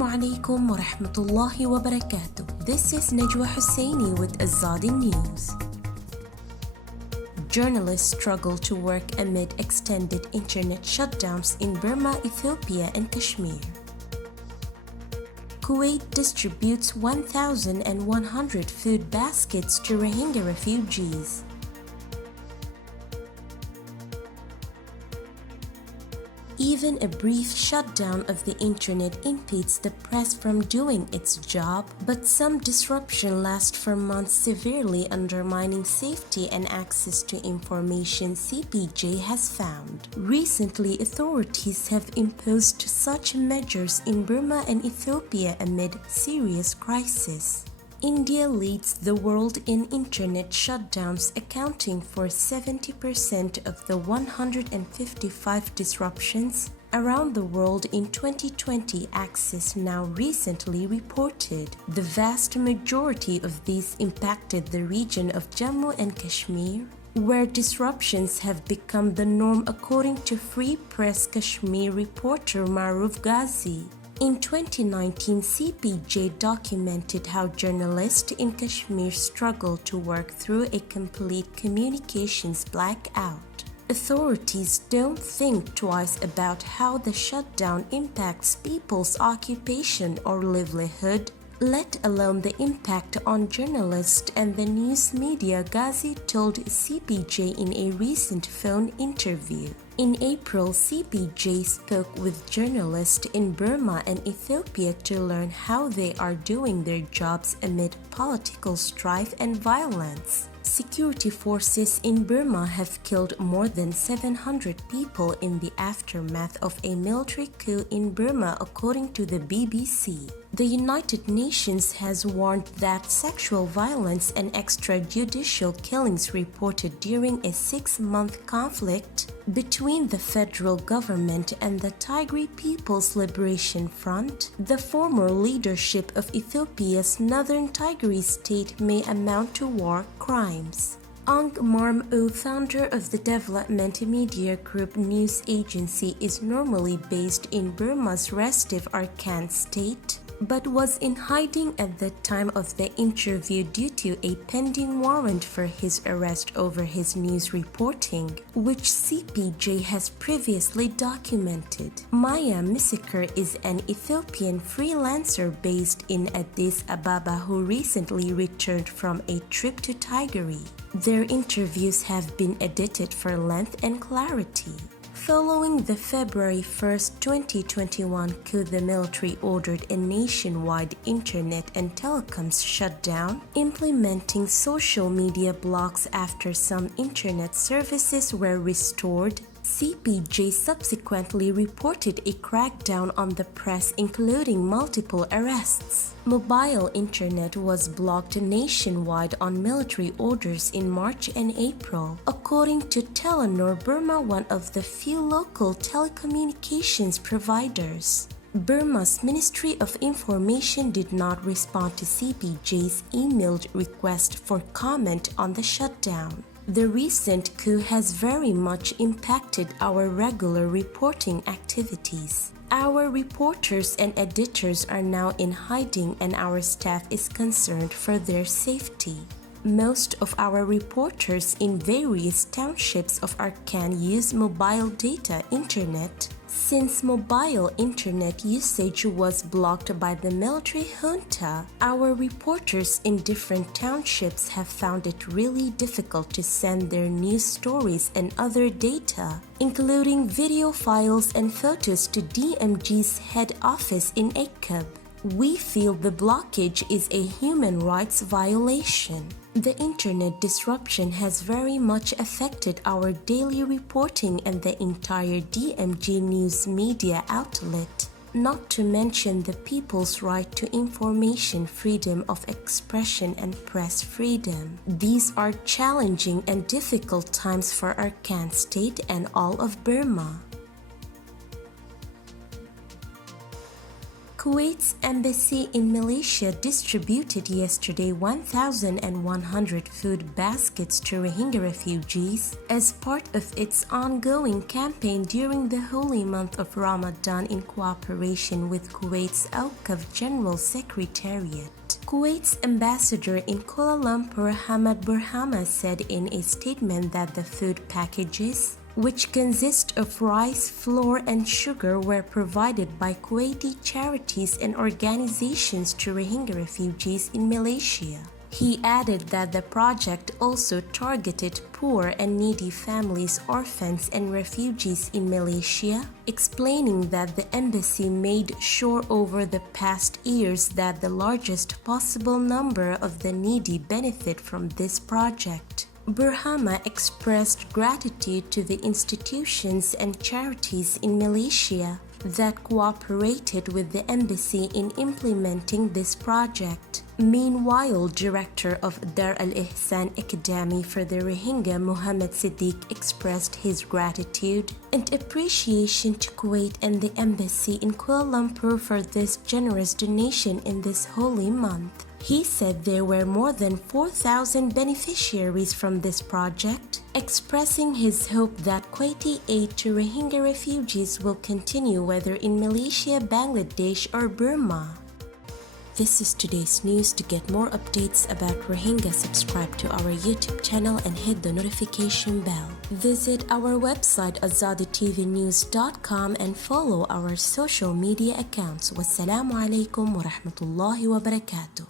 Assalamu alaikum wa rahmatullahi wa barakatuh. This is Najwa Husseini with Azadi News. Journalists struggle to work amid extended internet shutdowns in Burma, Ethiopia, and Kashmir. Kuwait distributes 1,100 food baskets to Rohingya refugees. Even a brief shutdown of the internet impedes the press from doing its job, but some disruption lasts for months, severely undermining safety and access to information, CPJ has found. Recently, authorities have imposed such measures in Burma and Ethiopia amid serious crisis. India leads the world in internet shutdowns, accounting for 70% of the 155 disruptions around the world in 2020, Access Now recently reported. The vast majority of these impacted the region of Jammu and Kashmir, where disruptions have become the norm, according to Free Press Kashmir reporter Maruf Ghazi. In 2019, CPJ documented how journalists in Kashmir struggled to work through a complete communications blackout. Authorities don't think twice about how the shutdown impacts people's occupation or livelihood, let alone the impact on journalists and the news media, Ghazi told CPJ in a recent phone interview. In April, CPJ spoke with journalists in Burma and Ethiopia to learn how they are doing their jobs amid political strife and violence. Security forces in Burma have killed more than 700 people in the aftermath of a military coup in Burma, according to the BBC. The United Nations has warned that sexual violence and extrajudicial killings reported during a 6-month conflict between the federal government and the Tigray People's Liberation Front, the former leadership of Ethiopia's northern Tigray state, may amount to war crimes. Aung Marmo, founder of the development media group news agency, is normally based in Burma's restive Arakan state, but was in hiding at the time of the interview due to a pending warrant for his arrest over his news reporting, which CPJ has previously documented. Maya Misakir is an Ethiopian freelancer based in Addis Ababa who recently returned from a trip to Tigray. Their interviews have been edited for length and clarity. Following the February 1, 2021 coup, the military ordered a nationwide internet and telecoms shutdown, implementing social media blocks after some internet services were restored. CPJ subsequently reported a crackdown on the press, including multiple arrests. Mobile internet was blocked nationwide on military orders in March and April, according to Telenor Burma, one of the few local telecommunications providers. Burma's Ministry of Information did not respond to CPJ's emailed request for comment on the shutdown. The recent coup has very much impacted our regular reporting activities. Our reporters and editors are now in hiding, and our staff is concerned for their safety. Most of our reporters in various townships of Arakan use mobile data internet. Since mobile internet usage was blocked by the military junta, our reporters in different townships have found it really difficult to send their news stories and other data, including video files and photos, to DMG's head office in Akab. We feel the blockage is a human rights violation. The internet disruption has very much affected our daily reporting and the entire DMG news media outlet, not to mention the people's right to information, freedom of expression, and press freedom. These are challenging and difficult times for Arakan state and all of Burma. Kuwait's embassy in Malaysia distributed yesterday 1,100 food baskets to Rohingya refugees as part of its ongoing campaign during the holy month of Ramadan in cooperation with Kuwait's Awqaf General Secretariat. Kuwait's ambassador in Kuala Lumpur, Hamad Burhama, said in a statement that the food packages, which consist of rice, flour, and sugar, were provided by Kuwaiti charities and organizations to Rohingya refugees in Malaysia. He added that the project also targeted poor and needy families, orphans, and refugees in Malaysia, explaining that the embassy made sure over the past years that the largest possible number of the needy benefit from this project. Burhama expressed gratitude to the institutions and charities in Malaysia that cooperated with the embassy in implementing this project. Meanwhile, Director of Dar al-Ihsan Academy for the Rohingya, Muhammad Siddiq, expressed his gratitude and appreciation to Kuwait and the embassy in Kuala Lumpur for this generous donation in this holy month. He said there were more than 4,000 beneficiaries from this project, expressing his hope that Kuwaiti aid to Rohingya refugees will continue whether in Malaysia, Bangladesh, or Burma. This is today's news. To get more updates about Rohingya, subscribe to our YouTube channel and hit the notification bell. Visit our website azaditvnews.com and follow our social media accounts. Wassalamu alaikum wa rahmatullahi wa barakatuh.